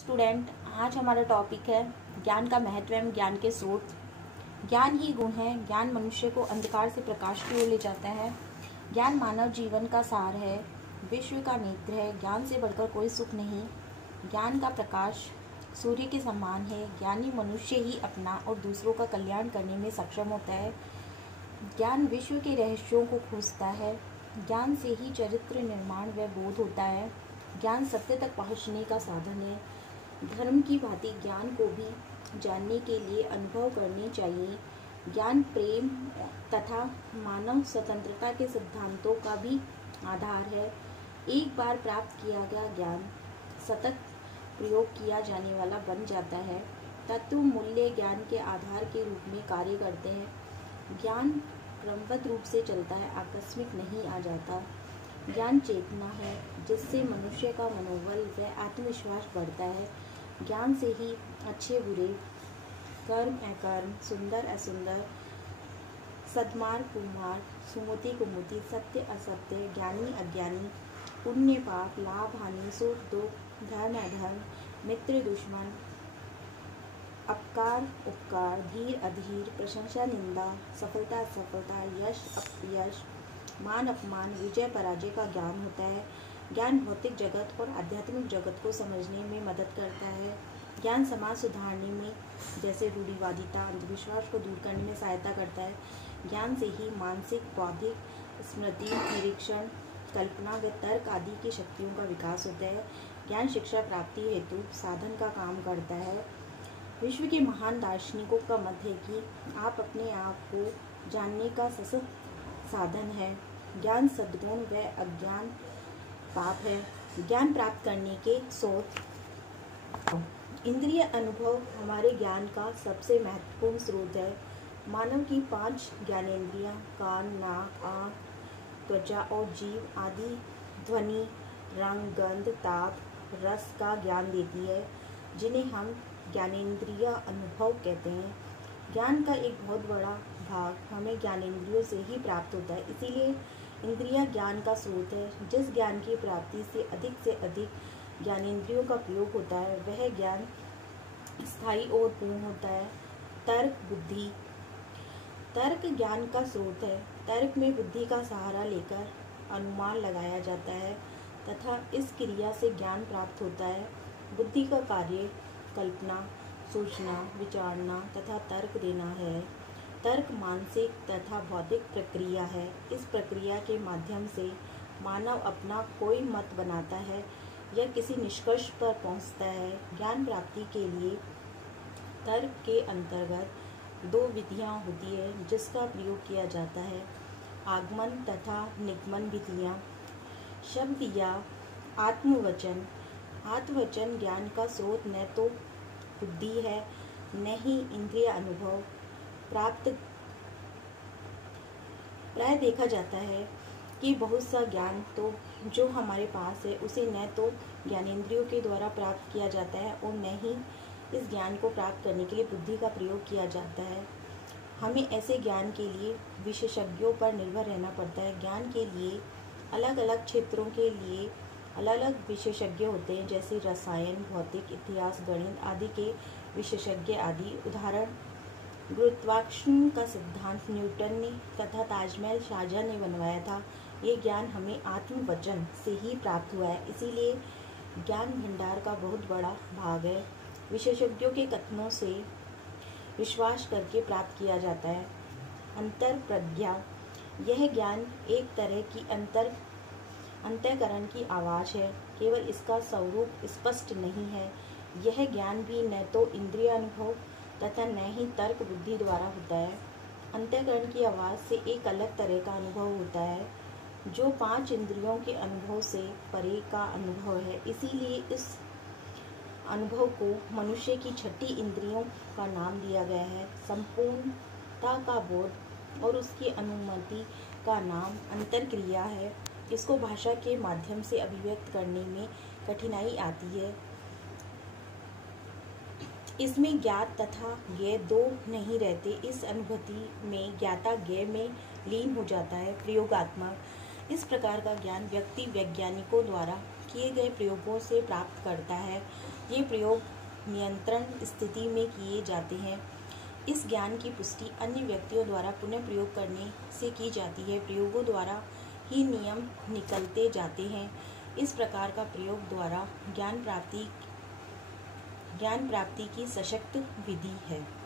Student, आज हमारा topic है ज्ञान का महत्व एवं ज्ञान के स्रोत। ज्ञान ही गुण है। ज्ञान मनुष्य को अंधकार से प्रकाश की ओर ले जाता है। ज्ञान मानव जीवन का सार है, विश्व का नेत्र है। ज्ञान से बढ़कर कोई सुख नहीं। ज्ञान का प्रकाश सूर्य के समान है। ज्ञानी मनुष्य ही अपना और दूसरों का कल्याण करने में सक्षम होता है। ज्ञान विश्व के रहस्यों को खोजता है। ज्ञान से ही चरित्र निर्माण व बोध होता है। ज्ञान सत्य तक पहुँचने का साधन है। धर्म की भांति ज्ञान को भी जानने के लिए अनुभव करने चाहिए। ज्ञान प्रेम तथा मानव स्वतंत्रता के सिद्धांतों का भी आधार है। एक बार प्राप्त किया गया ज्ञान सतत प्रयोग किया जाने वाला बन जाता है। तत्व मूल्य ज्ञान के आधार के रूप में कार्य करते हैं। ज्ञान क्रमबद्ध रूप से चलता है, आकस्मिक नहीं आ जाता। ज्ञान चेतना है, जिससे मनुष्य का मनोबल व आत्मविश्वास बढ़ता है। ज्ञान से ही अच्छे बुरे, कर्म अकर्म, सुंदर असुंदर, सद्मार्ग कुमार्ग, सुमति कुमति, सत्य असत्य, ज्ञानी अज्ञानी, पुण्य पाप, लाभ हानि, सुख दुख, धर्म अधर्म, मित्र दुश्मन, अपकार उपकार, धीर अधीर, प्रशंसा निंदा, सफलता असफलता, यश अपयश, मान अपमान, विजय पराजय का ज्ञान होता है। ज्ञान भौतिक जगत और आध्यात्मिक जगत को समझने में मदद करता है। ज्ञान समाज सुधारने में, जैसे रूढ़िवादिता, अंधविश्वास को दूर करने में सहायता करता है। ज्ञान से ही मानसिक, बौद्धिक, स्मृति, निरीक्षण, कल्पना व तर्क आदि की शक्तियों का विकास होता है। ज्ञान शिक्षा प्राप्ति हेतु साधन का काम करता है। विश्व के महान दार्शनिकों का मत है कि आप अपने आप को जानने का सशक्त साधन है। ज्ञान सद्गुण व अज्ञान पाप है। ज्ञान प्राप्त करने के स्रोत। इंद्रिय अनुभव हमारे ज्ञान का सबसे महत्वपूर्ण स्रोत है। मानव की 5 ज्ञानेंद्रियां कान, नाक, आँख, त्वचा और जीभ आदि ध्वनि, रंग, गंध, ताप, रस का ज्ञान देती है, जिन्हें हम ज्ञानेंद्रिय अनुभव कहते हैं। ज्ञान का एक बहुत बड़ा भाग हमें ज्ञानेंद्रियों से ही प्राप्त होता है, इसीलिए इंद्रियां ज्ञान का स्रोत है। जिस ज्ञान की प्राप्ति से अधिक ज्ञानेंद्रियों का प्रयोग होता है, वह ज्ञान स्थायी और पूर्ण होता है। तर्क बुद्धि। तर्क ज्ञान का स्रोत है। तर्क में बुद्धि का सहारा लेकर अनुमान लगाया जाता है तथा इस क्रिया से ज्ञान प्राप्त होता है। बुद्धि का कार्य कल्पना, सोचना, विचारना तथा तर्क देना है। तर्क मानसिक तथा भौतिक प्रक्रिया है। इस प्रक्रिया के माध्यम से मानव अपना कोई मत बनाता है या किसी निष्कर्ष पर पहुंचता है। ज्ञान प्राप्ति के लिए तर्क के अंतर्गत 2 विधियां होती है, जिसका प्रयोग किया जाता है। आगमन तथा निगमन विधियां। शब्द या आत्मवचन। आत्मवचन ज्ञान का स्रोत न तो बुद्धि है, न ही इंद्रिय अनुभव। प्राय देखा जाता है कि बहुत सा ज्ञान तो जो हमारे पास है, उसे न तो ज्ञानेंद्रियों के द्वारा प्राप्त किया जाता है और न ही इस ज्ञान को प्राप्त करने के लिए बुद्धि का प्रयोग किया जाता है। हमें ऐसे ज्ञान के लिए विशेषज्ञों पर निर्भर रहना पड़ता है। ज्ञान के लिए अलग अलग क्षेत्रों के लिए अलग अलग विशेषज्ञ होते हैं, जैसे रसायन, भौतिक, इतिहास, गणित आदि के विशेषज्ञ आदि। उदाहरण, गुरुत्वाकर्षण का सिद्धांत न्यूटन ने तथा ताजमहल शाहजहां ने बनवाया था। ये ज्ञान हमें आत्मवचन से ही प्राप्त हुआ है, इसीलिए ज्ञान भंडार का बहुत बड़ा भाग है। विशेषज्ञों के कथनों से विश्वास करके प्राप्त किया जाता है। अंतर प्रज्ञा। यह ज्ञान एक तरह की अंतःकरण की आवाज़ है, केवल इसका स्वरूप स्पष्ट नहीं है। यह ज्ञान भी न तो इंद्रिय अनुभव तथा न ही तर्क बुद्धि द्वारा होता है। अंतःकरण की आवाज़ से एक अलग तरह का अनुभव होता है, जो 5 इंद्रियों के अनुभव से परे का अनुभव है। इसीलिए इस अनुभव को मनुष्य की 6 इंद्रियों का नाम दिया गया है। संपूर्णता का बोध और उसकी अनुमति का नाम अंतर्क्रिया है। इसको भाषा के माध्यम से अभिव्यक्त करने में कठिनाई आती है। इसमें ज्ञात तथा ज्ञेय 2 नहीं रहते। इस अनुभूति में ज्ञाता ज्ञेय में लीन हो जाता है। प्रयोगात्मक। इस प्रकार का ज्ञान व्यक्ति वैज्ञानिकों द्वारा किए गए प्रयोगों से प्राप्त करता है। ये प्रयोग नियंत्रण स्थिति में किए जाते हैं। इस ज्ञान की पुष्टि अन्य व्यक्तियों द्वारा पुनः प्रयोग करने से की जाती है। प्रयोगों द्वारा ही नियम निकलते जाते हैं। इस प्रकार का प्रयोग द्वारा ज्ञान प्राप्ति की सशक्त विधि है।